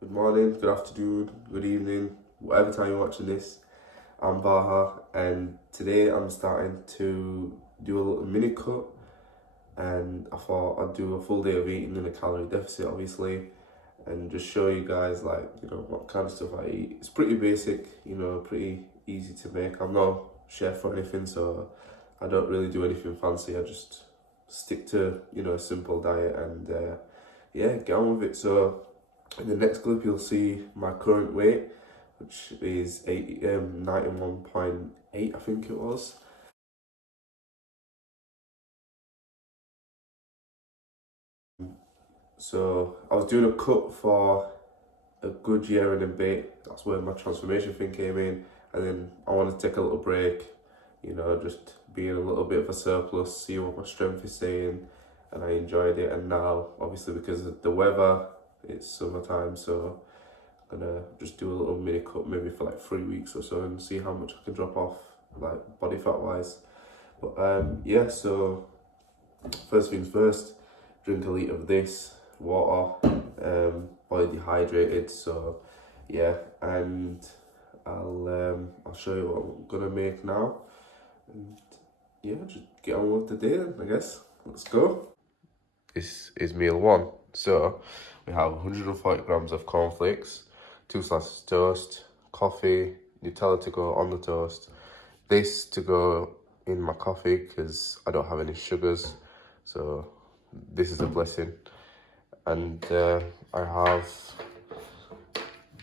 good morning, good afternoon, good evening, whatever time you're watching this. I'm Baha, and today I'm starting to do a little mini cut. And I thought I'd do a full day of eating in a calorie deficit, obviously, and just show you guys, like, what kind of stuff I eat. It's pretty basic, pretty easy to make. I'm no chef or anything, so I don't really do anything fancy. I just stick to, a simple diet and get on with it. So in the next clip, you'll see my current weight, which is 91.8, I think it was. So I was doing a cut for a good year and a bit. That's where my transformation thing came in. And then I wanted to take a little break, just being a little bit of a surplus, see what my strength is saying. And I enjoyed it. And now, obviously, because of the weather, it's summertime, so I'm gonna just do a little mini cut maybe for like 3 weeks or so and see how much I can drop off, like body fat wise. But so first things first, drink a litre of this water, body dehydrated, so yeah, and I'll show you what I'm gonna make now, and yeah, just get on with the day then, I guess. Let's go. This is meal one. So we have 140 grams of cornflakes, 2 slices of toast, coffee, Nutella to go on the toast, this to go in my coffee because I don't have any sugars, so this is a blessing. And I have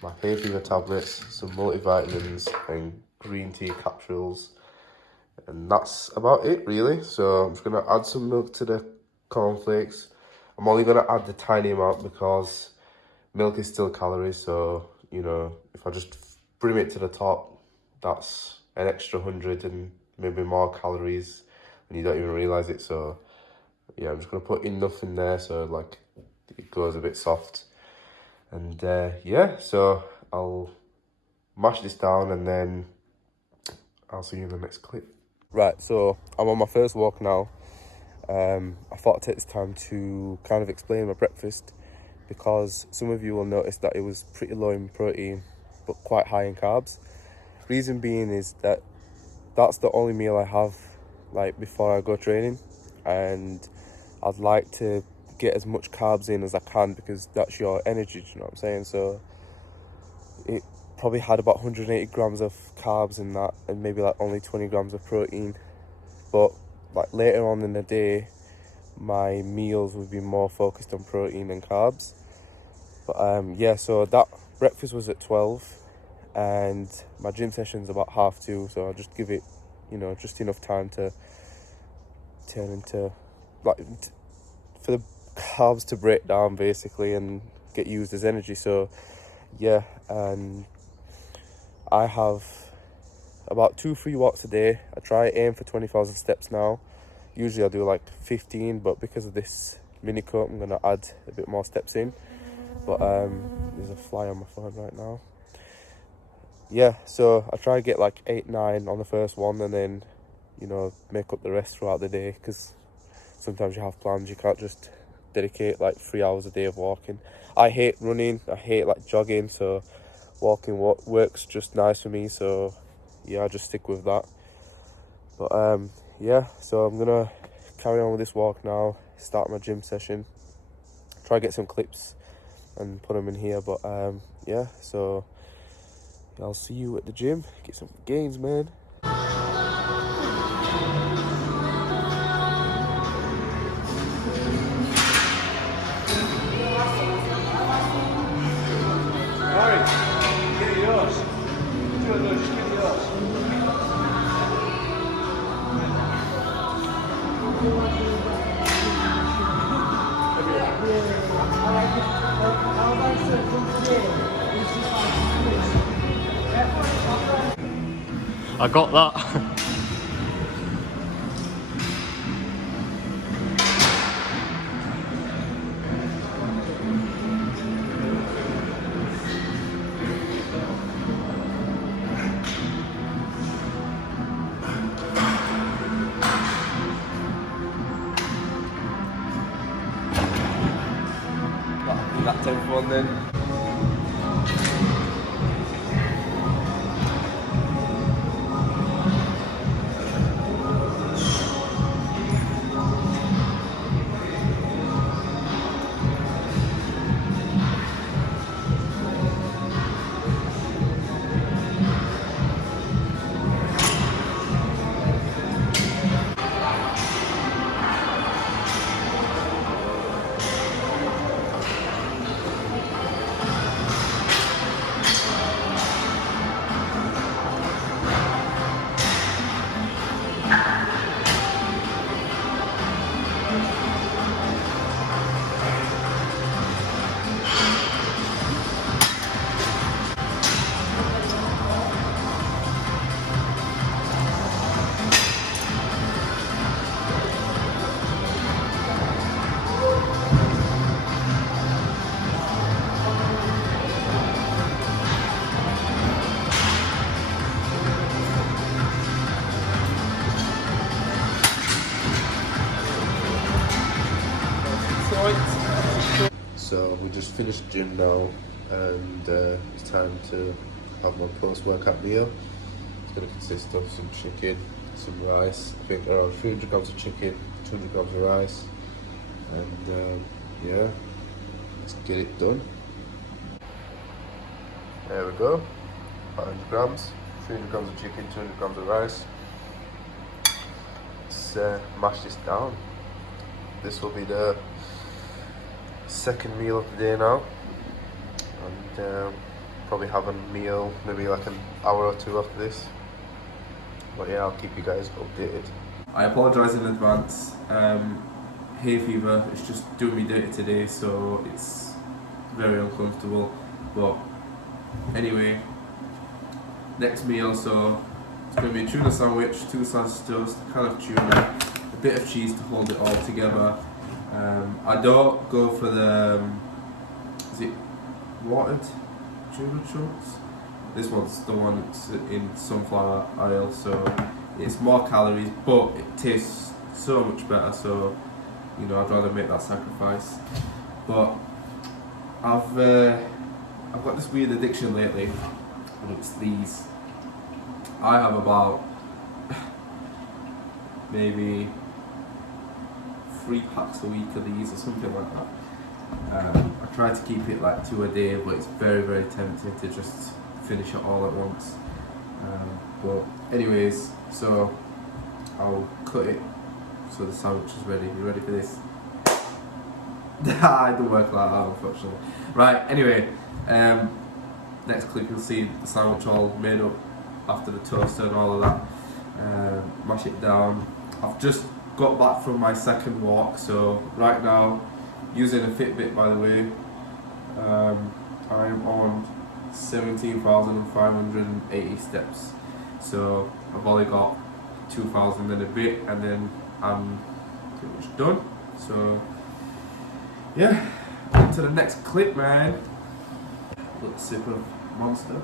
my hay fever tablets, some multivitamins and green tea capsules, and that's about it really. So I'm just gonna add some milk to the cornflakes. I'm only gonna add the tiny amount because milk is still calories, so if I just bring it to the top, that's an extra 100 and maybe more calories and you don't even realize it. So yeah, I'm just gonna put enough in there so like it goes a bit soft. And so I'll mash this down and then I'll see you in the next clip. Right, so I'm on my first walk now. I thought I'd take this time to kind of explain my breakfast because some of you will notice that it was pretty low in protein but quite high in carbs. Reason being is that that's the only meal I have like before I go training, and I'd like to get as much carbs in as I can because that's your energy, do you know what I'm saying? So it probably had about 180 grams of carbs in that and maybe like only 20 grams of protein. But like later on in the day, my meals would be more focused on protein and carbs. But so that breakfast was at 12 and my gym session's about 2:30, so I'll just give it, just enough time to turn into, for the carbs to break down basically and get used as energy. So yeah, and I have about 2-3 walks a day. I try aim for 20,000 steps now. Usually I do like 15, but because of this mini cut, I'm gonna add a bit more steps in. But there's a fly on my phone right now. Yeah, so I try to get like 8-9 on the first one and then, make up the rest throughout the day because sometimes you have plans, you can't just dedicate like 3 hours a day of walking. I hate running, I hate like jogging, so walking works just nice for me, so yeah, I just stick with that. But so I'm gonna carry on with this walk now, start my gym session, try to get some clips and put them in here. But so I'll see you at the gym, get some gains, man. I got that. That 10th one then. just finished gym now, and it's time to have my post-workout meal. It's going to consist of some chicken, some rice, I think around 300 grams of chicken, 200 grams of rice, and yeah, let's get it done. There we go, 500 grams, 300 grams of chicken, 200 grams of rice. Let's mash this down. This will be the second meal of the day now, and probably have a meal maybe like an hour or two after this. But yeah, I'll keep you guys updated. I apologise in advance. Hay fever, it's just doing me dirty today, so it's very uncomfortable. But anyway, next meal, so it's going to be a tuna sandwich, 2 slices of toast, kind of tuna, a bit of cheese to hold it all together. I don't go for the, is it watered tuna chunks? This one's the one that's in sunflower oil, so it's more calories, but it tastes so much better, so you know, I'd rather make that sacrifice. But I've got this weird addiction lately, and it's these. I have about maybe 3 packs a week of these or something like that. I try to keep it like 2 a day, but it's very, very tempting to just finish it all at once. But anyways, so I'll cut it so the sandwich is ready. You ready for this? It don't work like that, unfortunately. Right, anyway, next clip you'll see the sandwich all made up after the toaster and all of that. Mash it down. I've just got back from my second walk, so right now, using a Fitbit by the way, I'm on 17,580 steps. So I've only got 2,000 and a bit, and then I'm pretty much done. So yeah, on to the next clip, man. A little sip of Monster.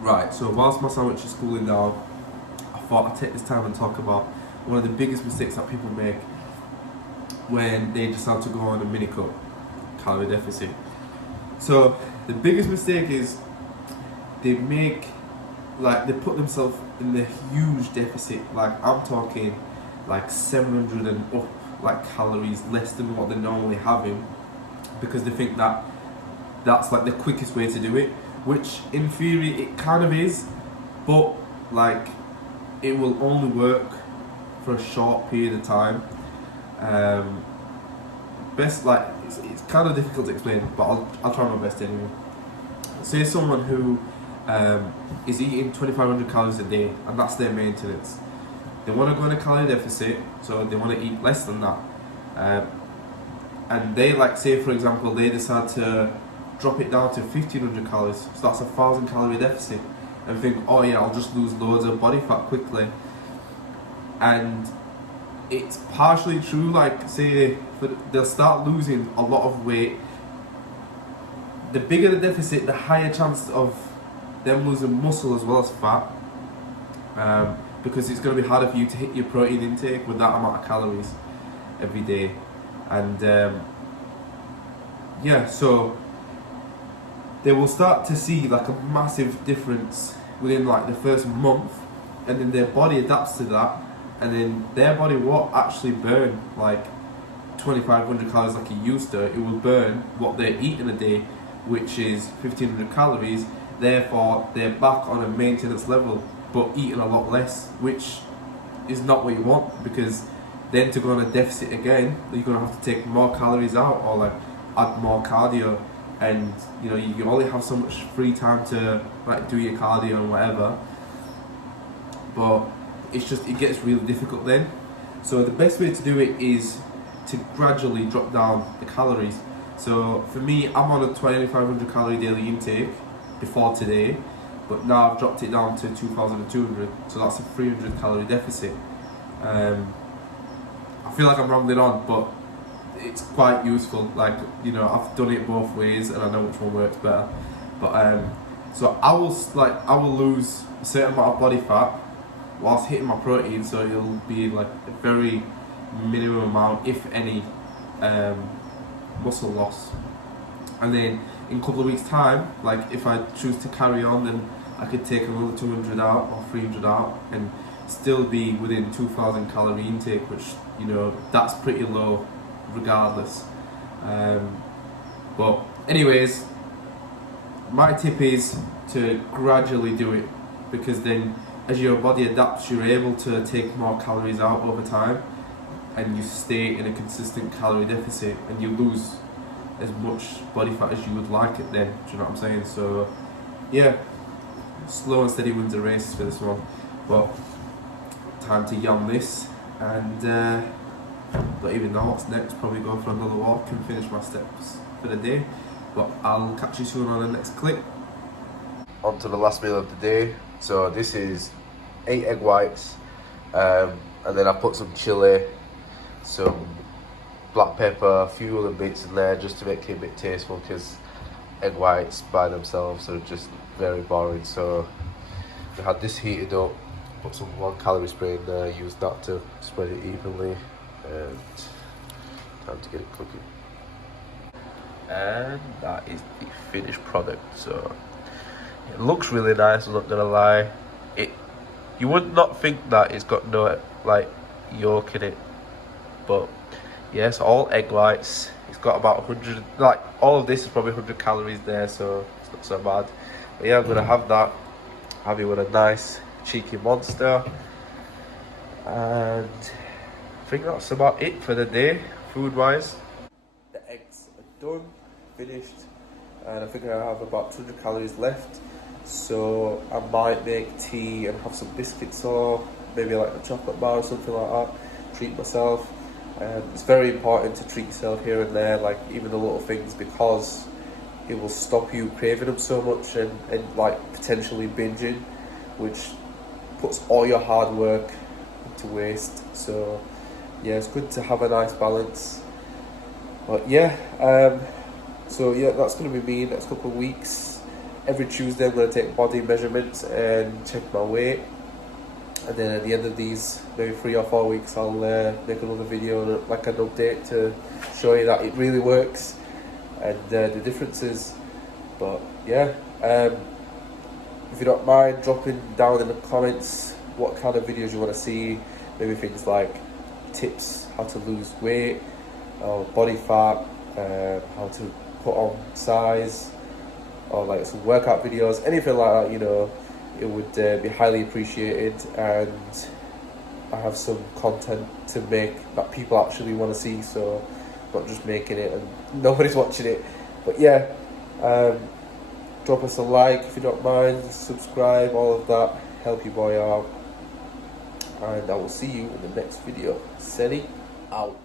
Right, so whilst my sandwich is cooling down, I thought I'd take this time and talk about one of the biggest mistakes that people make when they decide to go on a MINICUT, calorie deficit. So the biggest mistake is they put themselves in the huge deficit. Like I'm talking like 700 and up like calories less than what they're normally having, because they think that that's like the quickest way to do it, which in theory it kind of is, but like it will only work for a short period of time. Best, like it's kind of difficult to explain, but I'll try my best anyway. Say someone who is eating 2,500 calories a day, and that's their maintenance. They want to go in a calorie deficit, so they want to eat less than that. And they, like, say for example, they decide to drop it down to 1,500 calories, so that's a 1,000 calorie deficit, and think, oh yeah, I'll just lose loads of body fat quickly. And it's partially true, like say, they'll start losing a lot of weight. The bigger the deficit, the higher chance of them losing muscle as well as fat, because it's going to be harder for you to hit your protein intake with that amount of calories every day. And yeah, so they will start to see like a massive difference within like the first month, and then their body adapts to that, and then their body won't actually burn like 2,500 calories like it used to. It will burn what they're eating a day, which is 1,500 calories. Therefore, they're back on a maintenance level, but eating a lot less, which is not what you want, because then to go on a deficit again, you're gonna have to take more calories out or like add more cardio, and you know you only have so much free time to like do your cardio and whatever. But it gets really difficult then. So the best way to do it is to gradually drop down the calories. So for me, I'm on a 2,500 calorie daily intake before today, but now I've dropped it down to 2,200, so that's a 300 calorie deficit. I feel like I'm rambling on, but it's quite useful. Like, you know, I've done it both ways and I know which one works better. But so I will lose a certain amount of body fat whilst hitting my protein, so it'll be like a very minimum amount, if any, muscle loss. And then in a couple of weeks time, like if I choose to carry on, then I could take another 200 out or 300 out and still be within 2,000 calorie intake, which, you know, that's pretty low regardless. But anyways, my tip is to gradually do it, because then as your body adapts, you're able to take more calories out over time, and you stay in a consistent calorie deficit, and you lose as much body fat as you would like it then. Do you know what I'm saying? So yeah, slow and steady wins the race for this one. But time to yum this, and don't even know what's next. Probably go for another walk and finish my steps for the day. But I'll catch you soon on the next clip. On to the last meal of the day. So this is 8 egg whites, and then I put some chili, some black pepper, a few other bits in there just to make it a bit tasteful, because egg whites by themselves are just very boring. So we had this heated up, put some 1 calorie spray in there, use that to spread it evenly, and time to get it cooking. And that is the finished product. So it looks really nice, I'm not gonna lie. You would not think that it's got no like yolk in it, but yes, all egg whites. It's got about 100, like all of this is probably 100 calories there, so it's not so bad. But yeah, I'm gonna have that, have it with a nice cheeky monster, and I think that's about it for the day, food wise. The eggs are done, finished, and I think I have about 200 calories left. So I might make tea and have some biscuits, or maybe like a chocolate bar or something like that, treat myself. It's very important to treat yourself here and there, like even the little things, because it will stop you craving them so much and like potentially binging, which puts all your hard work into waste. So yeah, it's good to have a nice balance. But yeah, so yeah, that's going to be me next couple of weeks. Every Tuesday I'm going to take body measurements and check my weight, and then at the end of these maybe 3 or 4 weeks I'll make another video, like an update, to show you that it really works and the differences. But yeah, if you don't mind dropping down in the comments what kind of videos you want to see, maybe things like tips how to lose weight, or body fat, how to put on size, or like some workout videos, anything like that, you know, it would be highly appreciated. And I have some content to make that people actually want to see, so not just making it and nobody's watching it. But yeah, drop us a like if you don't mind, subscribe, all of that, help your boy out, and I will see you in the next video. Seni out.